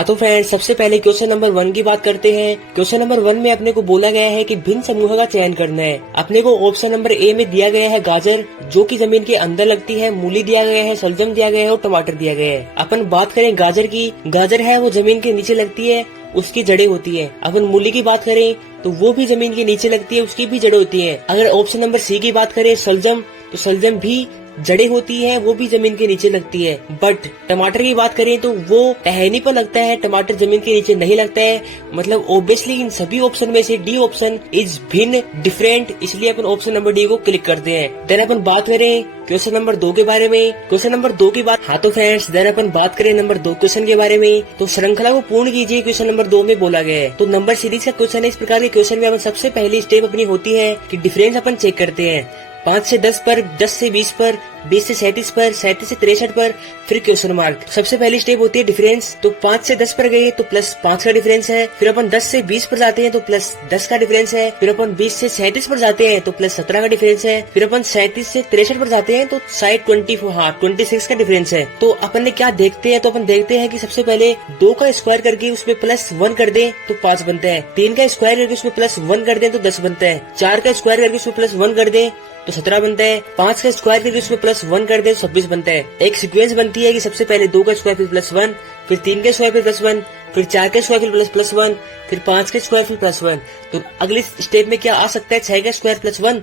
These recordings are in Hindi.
हाँ तो फ्रेंड्स, सबसे पहले क्वेश्चन नंबर 1 की बात करते हैं। क्वेश्चन नंबर 1 में अपने को बोला गया है कि भिन्न समूह का चयन करना है। अपने को ऑप्शन नंबर ए में दिया गया है गाजर, जो कि जमीन के अंदर लगती है, मूली दिया गया है, शलजम दिया गया है और टमाटर दिया गया है। अपन बात करें गाजर की, गाजर है वो जमीन के नीचे लगती है, उसकी जड़ें होती है। अपन मूली की बात करें तो वो भी जमीन के नीचे लगती है, उसकी भी जड़ें होती है। अगर ऑप्शन नंबर सी की बात करें शलजम, तो शलजम भी जड़ें होती है, वो भी जमीन के नीचे लगती है। बट टमाटर की बात करें तो वो टहनी पर लगता है, टमाटर जमीन के नीचे नहीं लगता है। मतलब ऑब्वियसली इन सभी ऑप्शन में से डी ऑप्शन इज भिन्न, डिफरेंट, इसलिए अपन ऑप्शन नंबर डी को क्लिक करते हैं। देन अपन बात करें क्वेश्चन नंबर 2 के बारे में। क्वेश्चन नंबर 2 की बात, हाँ तो फ्रेंड्स, देन अपन बात करें नंबर 2 क्वेश्चन के बारे में। तो श्रृंखला को पूर्ण कीजिए, क्वेश्चन नंबर 2 में बोला गया है। तो नंबर सीरीज का क्वेश्चन है। इस प्रकार के क्वेश्चन में अपन सबसे पहली स्टेप अपनी होती है कि डिफरेंस अपन चेक करते हैं। 5 से 10 पर, 10 से 20 पर, 20 से 37 पर, 37 से 63 पर, फिर क्वेश्चन मार्क। सबसे पहली स्टेप होती है डिफरेंस। तो 5 से 10 पर गए तो प्लस 5 का डिफरेंस है। फिर अपन 10 से 20 पर जाते हैं तो प्लस 10 का डिफरेंस है। फिर अपन 20 से 37 पर जाते हैं तो प्लस 17 का डिफरेंस है। फिर अपन 37 से 63 पर जाते हैं तो साइड 26 का डिफरेंस है। तो अपन ने क्या देखते हैं, तो अपन देखते हैं कि सबसे पहले 2 का स्क्वायर करके उसमें प्लस 1 कर दे तो 5 बनता है। 3 का स्क्वायर करके उसमें प्लस 1 कर दे तो 10 बनता है। 4 का स्क्वायर करके उसमें प्लस 1 कर दे तो 17 बनता है। 5 का स्क्वायर करके उसमें प्लस 1 कर दे तो 26 बनता है। एक सीक्वेंस बनती है कि सबसे पहले 2 का स्क्वायर फिर प्लस 1, फिर 3 के स्क्वायर फिर प्लस 1, फिर 4 के स्क्वायर फिर प्लस 1, फिर 5 के स्क्वायर फिर प्लस 1। तो अगली स्टेप में क्या आ सकता है, 6 का स्क्वायर प्लस 1,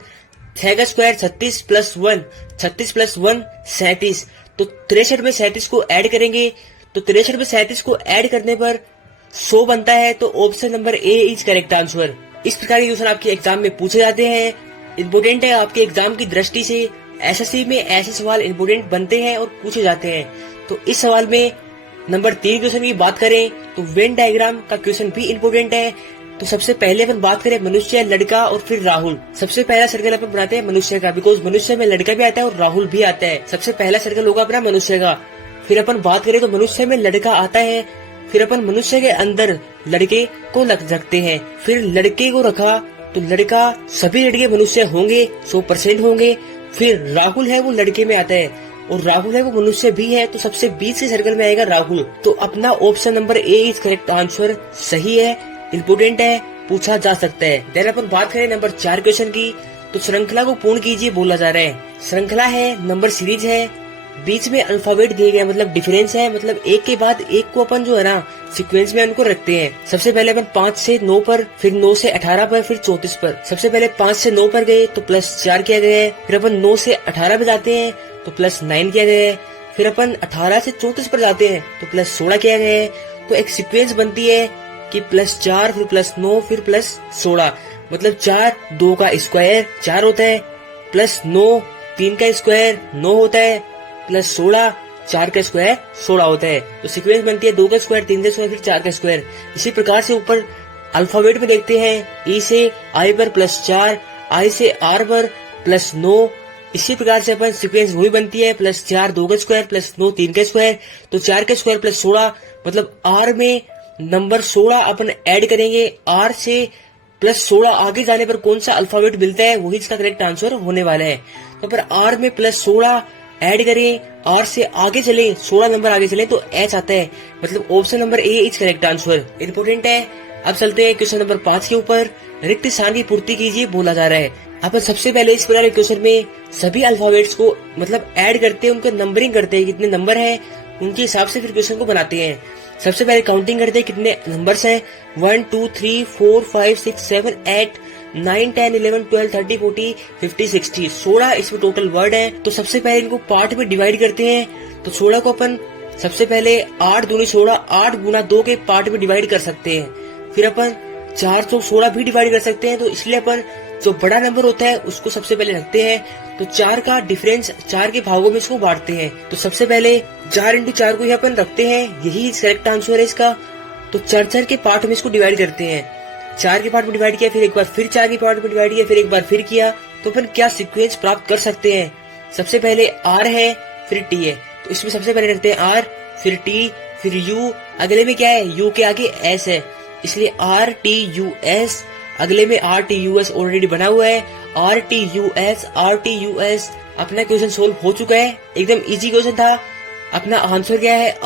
6 का स्क्वायर 36 प्लस 1, 36 प्लस 1 37। तो 63 में 37 को ऐड करेंगे तो 63 में 37 को ऐड करने पर 100 बनता है। तो option number A is correct answer. इस प्रकार के क्वेश्चन आपके एग्जाम में पूछे जाते हैं। इम्पोर्टेंट है आपके एग्जाम की दृष्टि से। एसएससी में ऐसे सवाल इम्पोर्टेंट बनते हैं और पूछे जाते हैं। तो इस सवाल में नंबर 3 क्वेश्चन की बात करें तो वेन डायग्राम का क्वेश्चन भी इम्पोर्टेंट है। तो सबसे पहले अपन बात करें मनुष्य, लड़का और फिर राहुल। सबसे पहला सर्कल अपन बनाते हैं मनुष्य का, बिकॉज मनुष्य में लड़का भी आता है और राहुल भी आता है। सबसे पहला सर्कल होगा अपना मनुष्य का। फिर अपन बात करें तो मनुष्य में लड़का आता है, फिर अपन मनुष्य के अंदर लड़के को रखते हैं। फिर लड़के को रखा तो लड़का, सभी लड़के मनुष्य होंगे, 100% होंगे। फिर राहुल है वो लड़के में आता है और राहुल है वो मनुष्य भी है, तो सबसे बीच के सर्कल में आएगा राहुल। तो अपना option number A is correct answer सही है, इम्पोर्टेंट है, पूछा जा सकता है। देन अपन बात करें नंबर 4 क्वेश्चन की। तो श्रृंखला को पूर्ण कीजिए बोला जा रहा है। श्रृंखला है, नंबर सीरीज है, बीच में अल्फाबेट दिए गए, मतलब डिफरेंस है, मतलब एक के बाद एक को अपन जो है ना सीक्वेंस में उनको रखते हैं। सबसे पहले अपन 5 से 9 पर, फिर 9 से 18 पर, फिर 34 पर। सबसे पहले 5 से 9 पर गए तो प्लस 4 किया गया है। फिर अपन 9 से 18 पर जाते हैं तो प्लस 9 किया गया है। फिर अपन 18 से 34 पर जाते हैं तो प्लस 16 किया गया है। तो एक सीक्वेंस बनती है कि प्लस 4 फिर प्लस 9 फिर प्लस 16। मतलब 4, 2 का स्क्वायर 4 होता है, प्लस 9, 3 का स्क्वायर 9 होता है, प्लस 16, 4 का स्क्वायर 16 होता है। तो सीक्वेंस बनती है 2 का स्क्वायर, 3 का स्क्वायर फिर 4 का स्क्वायर। इसी प्रकार से ऊपर अल्फाबेट में देखते हैं, ई से आई पर प्लस 4, आई से आर पर प्लस 9। इसी प्रकार से अपन सीक्वेंस वही बनती है, प्लस 4 2 का स्क्वायर प्लस 9 3 का स्क्वायर, तो 4 का स्क्वायर प्लस 16। मतलब आर में नंबर 16 अपन ऐड करेंगे। आर से प्लस 16 आगे जाने पर कौन सा अल्फाबेट मिलता है वही इसका करेक्ट आंसर होने वाला है। तो पर आर में प्लस 16 ऐड करें, आर से आगे चले, 16 नंबर आगे चले तो एच आता है। मतलब option number A is correct answer, important है। अब चलते हैं क्वेश्चन नंबर 5 के ऊपर। रिक्त स्थान की पूर्ति कीजिए बोला जा रहा है। अपन सबसे पहले इस प्रकार के क्वेश्चन में सभी अल्फाबेट्स को मतलब ऐड करते हैं, उनका नंबरिंग करते हैं, कितने नंबर है उनके हिसाब से फिर क्वेश्चन को बनाते हैं। सबसे पहले काउंटिंग करते हैं कितने नंबर्स हैं, 1 2 3 4 5 6 7 8 9 10 11 12 13 14 15 16 16 इसमें टोटल वर्ड है। तो सबसे पहले इनको पार्ट में डिवाइड करते हैं। तो 16 को अपन सबसे पहले 8 दूनी 16, 8 गुना 2 के पार्ट में डिवाइड कर सकते हैं। फिर अपन 416 भी डिवाइड कर सकते हैं। तो इसलिए अपन जो बड़ा नंबर होता है उसको सबसे पहले रखते हैं। तो 4 का डिफरेंस 4 के भागों में इसको बांटते हैं। तो सबसे पहले 4 × 4 को यहाँ अपन रखते हैं, यही करेक्ट आंसर है इसका। तो 4 के पार्ट में इसको डिवाइड करते हैं। 4 के पार्ट में डिवाइड किया, फिर एक बार फिर 4 के पार्ट में डिवाइड किया, फिर एक बार फिर किया। तो अपन क्या सीक्वेंस प्राप्त कर सकते हैं, सबसे पहले आर है फिर टी है। तो इसमें सबसे पहले रखते हैं आर, फिर टी, फिर यू, अगले में क्या है यू के आगे एस है, इसलिए आर टी यू एस। अगले में R T U S already बना हुआ है, R T U S, R T U S. अपना क्वेश्चन सोल्व हो चुका है, एकदम इजी क्वेश्चन था। अपना आंसर क्या है?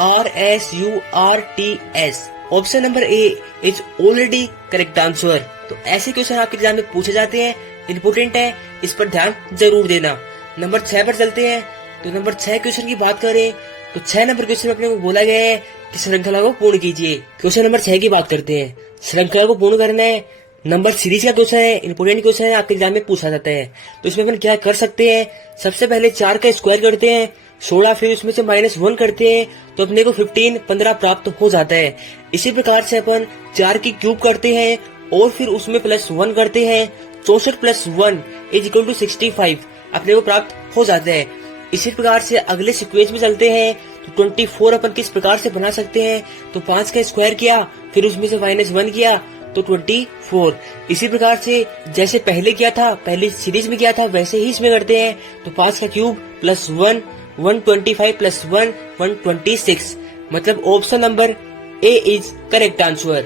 RSURTS। Option number A is already correct answer. तो ऐसे क्वेश्चन आपके एग्जाम में पूछे जाते हैं, इम्पोर्टेंट है, इस पर ध्यान जरूर देना। नंबर 6 पर चलते हैं। तो नंबर 6 क्वेश्चन की बात करें तो 6 नंबर क्वेश्चन में अपने को बोला गया है कि श्रृंखला को पूर्ण कीजिए। क्वेश्चन नंबर 6 की बात करते हैं। श्रृंखला को पूर्ण करना है, नंबर सीरीज का क्वेश्चन है, इंपोर्टेंट क्वेश्चन है, आपके एग्जाम में पूछा जाता है। तो इसमें अपन क्या कर सकते हैं? सबसे पहले 4 का स्क्वायर करते हैं, 16, फिर उसमें से -1 करते हैं, तो अपने को 15 प्राप्त हो जाता है। इसी प्रकार से अपन 4 की क्यूब करते हैं और फिर उसमें +1 करते हैं, 64 + 1 = 65 अपने को प्राप्त हो जाता है। इसी प्रकार से अगले सीक्वेंस में चलते हैं। तो 24 अपन किस प्रकार से बना सकते हैं? तो 5 का स्क्वायर किया, फिर उसमें से -1 किया, तो 24। इसी प्रकार से जैसे पहले किया था, पहली सीरीज में किया था, वैसे ही इसमें करते हैं। तो 5 का क्यूब +1 125 + 1 126। मतलब option number A is correct answer.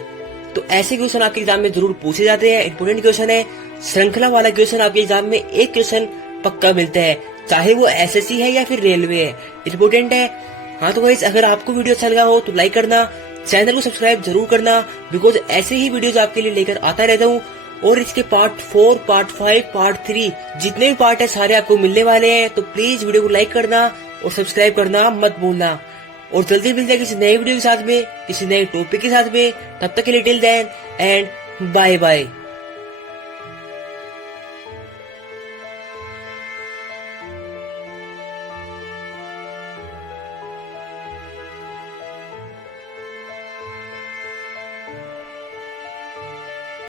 तो ऐसे क्वेश्चन आपके एग्जाम में जरूर पूछे जाते हैं, इंपोर्टेंट क्वेश्चन है। श्रृंखला वाला क्वेश्चन आपके एग्जाम में एक क्वेश्चन पक्का मिलता है, चाहे वो एसएससी है या फिर रेलवे है, इंपोर्टेंट है। हाँ तो गाइस, अगर आपको वीडियो अच्छा लगा हो तो लाइक करना, चैनल को सब्सक्राइब जरूर करना, बिकॉज ऐसे ही वीडियोस आपके लिए लेकर आता रहता हूँ। और इसके पार्ट 4, पार्ट 5, पार्ट 3 जितने भी पार्ट है सारे आपको मिलने वाले हैं। तो प्लीज वीडियो को लाइक करना और सब्सक्राइब करना मत भूलना। और जल्दी मिलते हैं किसी नए वीडियो के साथ में, किसी नए टॉपिक के साथ में। तब तक के लिए till then and bye bye.